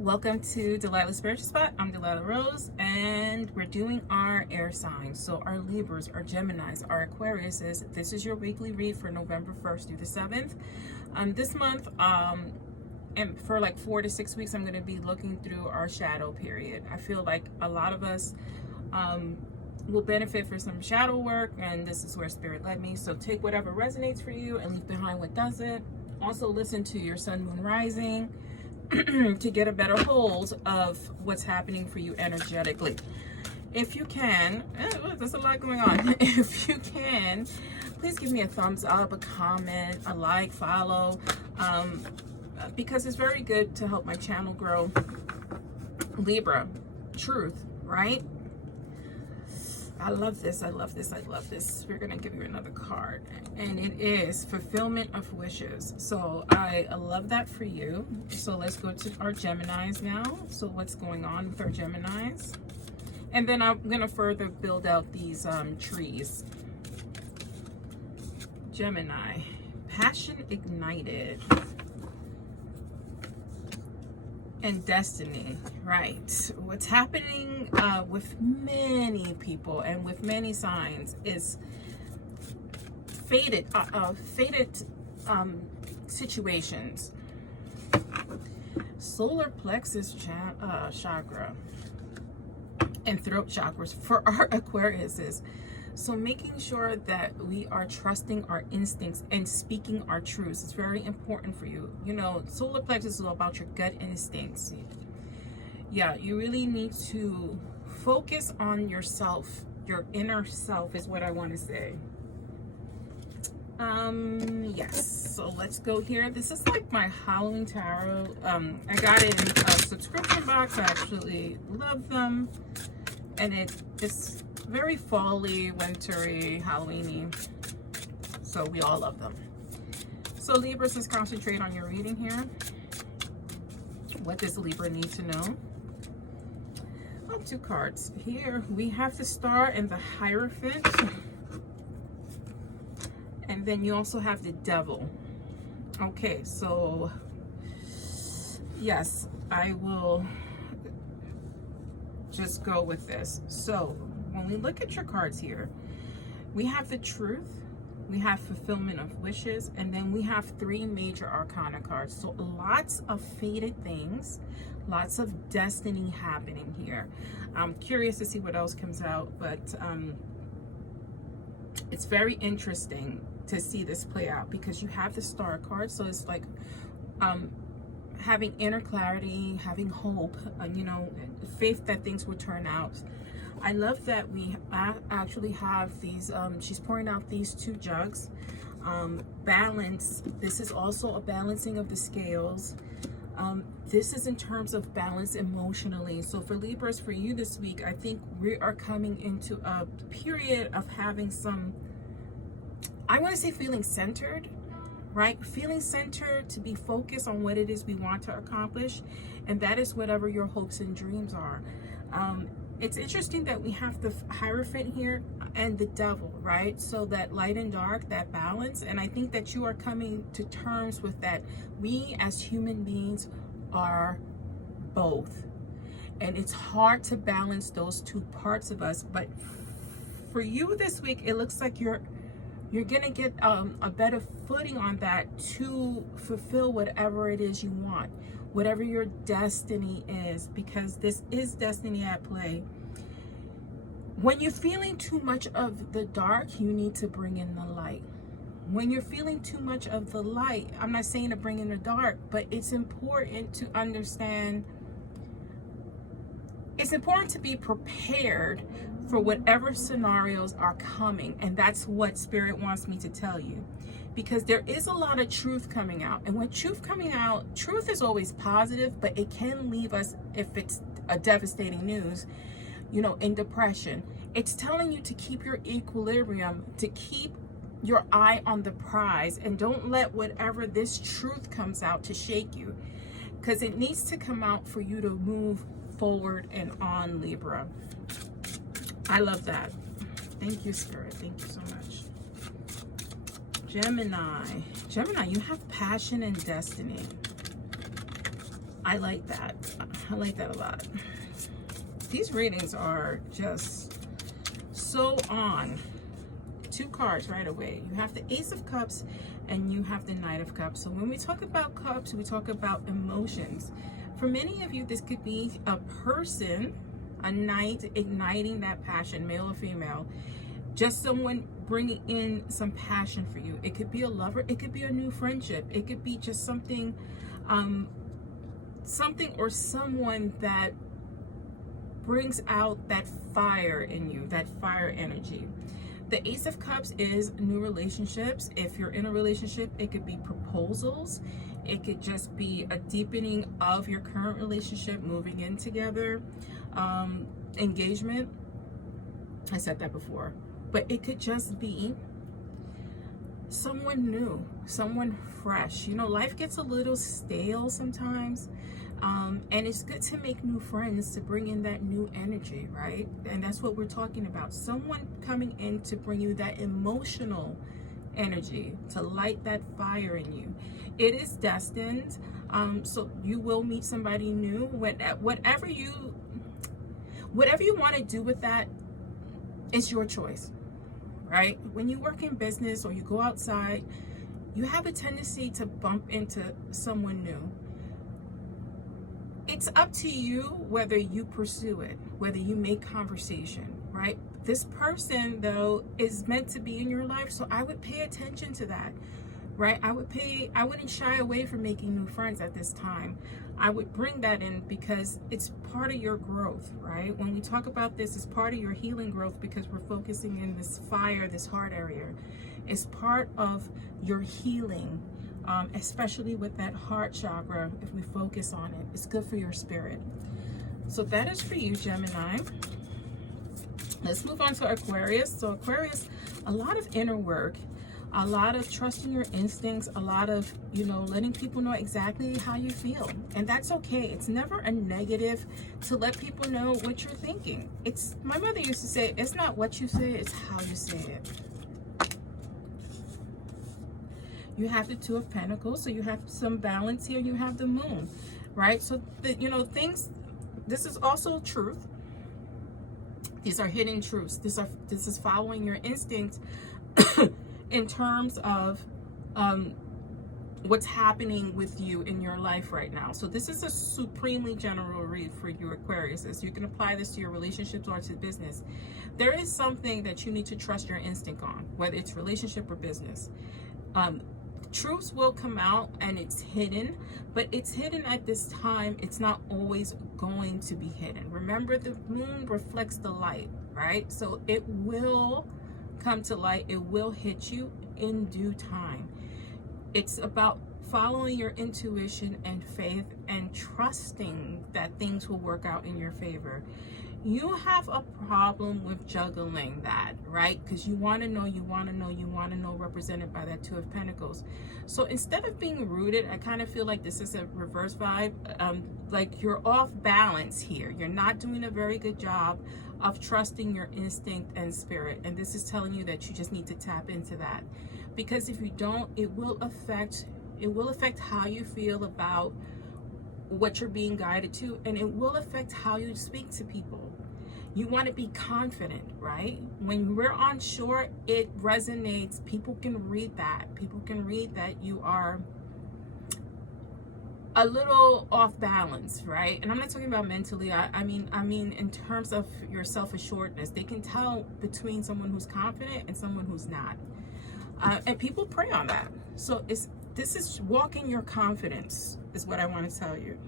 Welcome to Delilah's Spiritual Spot. I'm Delilah Rose, and we're doing our air signs. So our Libras, our Geminis, our Aquariuses. This is your weekly read for November 1st through the 7th. This month, and for like 4 to 6 weeks, I'm going to be looking through our shadow period. I feel like a lot of us will benefit for some shadow work, and this is where Spirit led me. So take whatever resonates for you and leave behind what doesn't. Also listen to your sun, moon, rising to get a better hold of what's happening for you energetically. If you can, there's a lot going on. If you can, please give me a thumbs up, a comment, a like, follow, because it's very good to help my channel grow. Libra, truth, right? I love this. I love this. I love this. We're going to give you another card, and it is fulfillment of wishes. So I love that for you. So let's go to our Geminis now. So what's going on with our Geminis? And then I'm going to further build out these trees. Gemini, passion ignited. And destiny, right? What's happening with many people and with many signs is fated situations. Solar plexus chakra and throat chakras for our Aquariuses. So making sure that we are trusting our instincts and speaking our truths is very important for you. You know, solar plexus is all about your gut instincts. Yeah, you really need to focus on yourself. Your inner self is what I want to say. Yes, so let's go here. This is like my Halloween tarot. I got it in a subscription box. I absolutely love them. And it's very fall-y, wintry, Halloween-y. So we all love them. So Libras, let's concentrate on your reading here. What does Libra need to know? Oh, 2 cards. Here we have the Star and the Hierophant. And then you also have the Devil. Okay, so yes, I will just go with this. So when we look at your cards here, we have the Truth, we have fulfillment of wishes, and then we have 3 major arcana cards. So lots of fated things, lots of destiny happening here. I'm curious to see what else comes out, but it's very interesting to see this play out because you have the Star card. So it's like having inner clarity, having hope, you know, faith that things will turn out. I love that we actually have these, she's pouring out these 2 jugs. Balance, this is also a balancing of the scales. This is in terms of balance emotionally. So for Libras, for you this week, I think we are coming into a period of having some, I want to say feeling centered, right? Feeling centered, to be focused on what it is we want to accomplish. And that is whatever your hopes and dreams are. It's interesting that we have the Hierophant here and the Devil, right? So that light and dark, that balance. And I think that you are coming to terms with that. We as human beings are both. And it's hard to balance those 2 parts of us. But for you this week, it looks like you're gonna get a better footing on that to fulfill whatever it is you want, whatever your destiny is, because this is destiny at play. When you're feeling too much of the dark, you need to bring in the light. When you're feeling too much of the light, I'm not saying to bring in the dark, but it's important to understand, it's important to be prepared for whatever scenarios are coming. And that's what Spirit wants me to tell you, because there is a lot of truth coming out. And when truth coming out, truth is always positive, but it can leave us, if it's a devastating news, you know, in depression. It's telling you to keep your equilibrium, to keep your eye on the prize, and don't let whatever this truth comes out to shake you, because it needs to come out for you to move forward and on, Libra. I love that. Thank you, Spirit. Thank you so much. Gemini. Gemini, you have passion and destiny. I like that. I like that a lot. These readings are just so on. 2 cards right away. You have the Ace of Cups and you have the Knight of Cups. So when we talk about cups, we talk about emotions. For many of you, this could be a person, a knight, igniting that passion, male or female. Just someone bringing in some passion for you. It could be a lover. It could be a new friendship. It could be just something, something or someone that brings out that fire in you, that fire energy. The Ace of Cups is new relationships. If you're in a relationship, it could be proposals. It could just be a deepening of your current relationship, moving in together, engagement. I said that before. But it could just be someone new, someone fresh. You know, life gets a little stale sometimes. And it's good to make new friends to bring in that new energy, right? And that's what we're talking about. Someone coming in to bring you that emotional energy, to light that fire in you. It is destined. So you will meet somebody new. Whatever you want to do with that, it's your choice, right? When you work in business or you go outside, you have a tendency to bump into someone new. It's up to you whether you pursue it, whether you make conversation, right? This person, though, is meant to be in your life, so I would pay attention to that, right? I wouldn't shy away from making new friends at this time. I would bring that in because it's part of your growth, right? When we talk about this, it's part of your healing growth because we're focusing in this fire, this heart area. It's part of your healing. Especially with that heart chakra, if we focus on it, it's good for your spirit. So that is for you, Gemini. Let's move on to Aquarius. So Aquarius, a lot of inner work, a lot of trusting your instincts, a lot of, you know, letting people know exactly how you feel. And that's okay. It's never a negative to let people know what you're thinking. My mother used to say, it's not what you say, it's how you say it. You have the Two of Pentacles, so you have some balance here. You have the Moon, right? So, this is also truth. These are hidden truths. This is following your instincts in terms of what's happening with you in your life right now. So this is a supremely general read for you, Aquarius. You can apply this to your relationships or to business. There is something that you need to trust your instinct on, whether it's relationship or business. Truths will come out and it's hidden, but it's hidden at this time. It's not always going to be hidden. Remember, the moon reflects the light, right? So it will come to light. It will hit you in due time. It's about following your intuition and faith and trusting that things will work out in your favor. You have a problem with juggling that, right? Because you want to know, represented by that Two of Pentacles. So instead of being rooted, I kind of feel like this is a reverse vibe. Like you're off balance here. You're not doing a very good job of trusting your instinct and spirit. And this is telling you that you just need to tap into that. Because if you don't, it will affect how you feel about what you're being guided to, and it will affect how you speak to people. You want to be confident, right? When we're unsure, it resonates. People can read that. People can read that you are a little off balance, right? And I'm not talking about mentally. I mean in terms of your self-assuredness. They can tell between someone who's confident and someone who's not. And people prey on that. So this is walking your confidence, is what I want to tell you.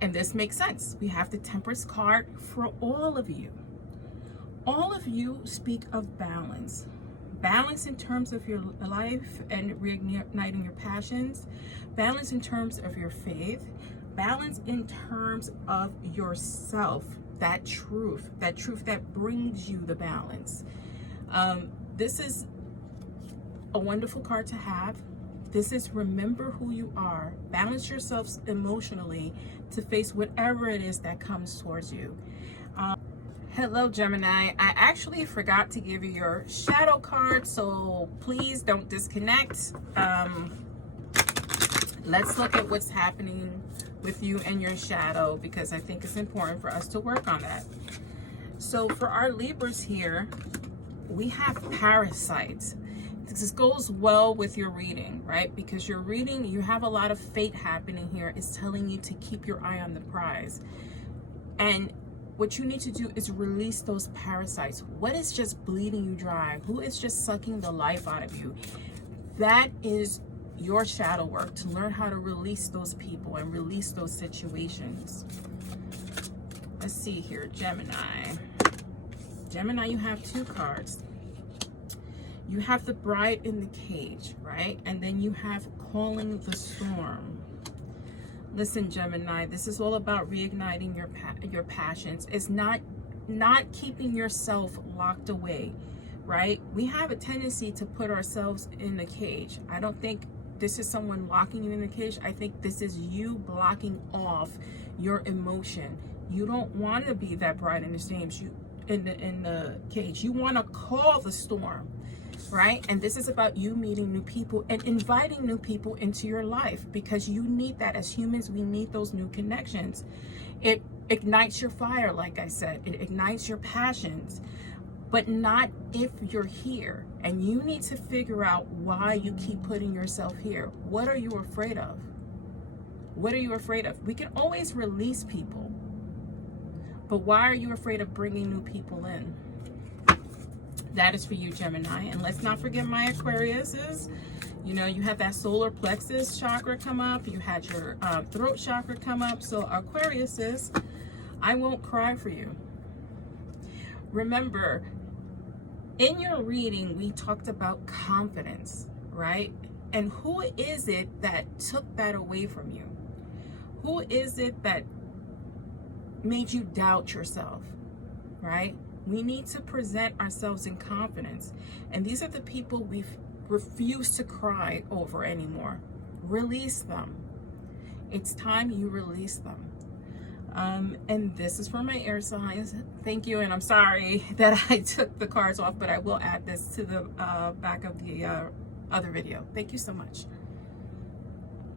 And this makes sense. We have the Temperance card for all of you. All of you speak of balance. Balance in terms of your life and reigniting your passions. Balance in terms of your faith. Balance in terms of yourself. That truth that brings you the balance. This is a wonderful card to have. This is remember who you are. Balance yourselves emotionally to face whatever it is that comes towards you. Hello, Gemini. I actually forgot to give you your shadow card, so please don't disconnect. Let's look at what's happening with you and your shadow, because I think it's important for us to work on that. So for our Libras here, we have parasites. This goes well with your reading, right? Because your reading, you have a lot of fate happening here. It's telling you to keep your eye on the prize. And what you need to do is release those parasites. What is just bleeding you dry? Who is just sucking the life out of you? That is your shadow work, to learn how to release those people and release those situations. Let's see here, Gemini. Gemini, you have two cards. You have the Bride in the Cage, right? And then you have Calling the Storm. Listen, Gemini, this is all about reigniting your passions. It's not keeping yourself locked away, right? We have a tendency to put ourselves in the cage. I don't think this is someone locking you in the cage. I think this is you blocking off your emotion. You don't want to be that bride in the cage. You want to call the storm, right? And this is about you meeting new people and inviting new people into your life, because you need that. As humans, we need those new connections. It ignites your fire, like I said. It ignites your passions, but not if you're here. And you need to figure out why you keep putting yourself here. What are you afraid of? What are you afraid of? We can always release people, but why are you afraid of bringing new people in? That is for you, Gemini. And let's not forget my Aquariuses. You know, you had that solar plexus chakra come up. You had your throat chakra come up. So Aquariuses, I won't cry for you. Remember, in your reading, we talked about confidence, right? And who is it that took that away from you? Who is it that made you doubt yourself, right? We need to present ourselves in confidence. And these are the people we refuse to cry over anymore. Release them. It's time you release them. And this is for my air signs. Thank you. And I'm sorry that I took the cards off, but I will add this to the back of the other video. Thank you so much.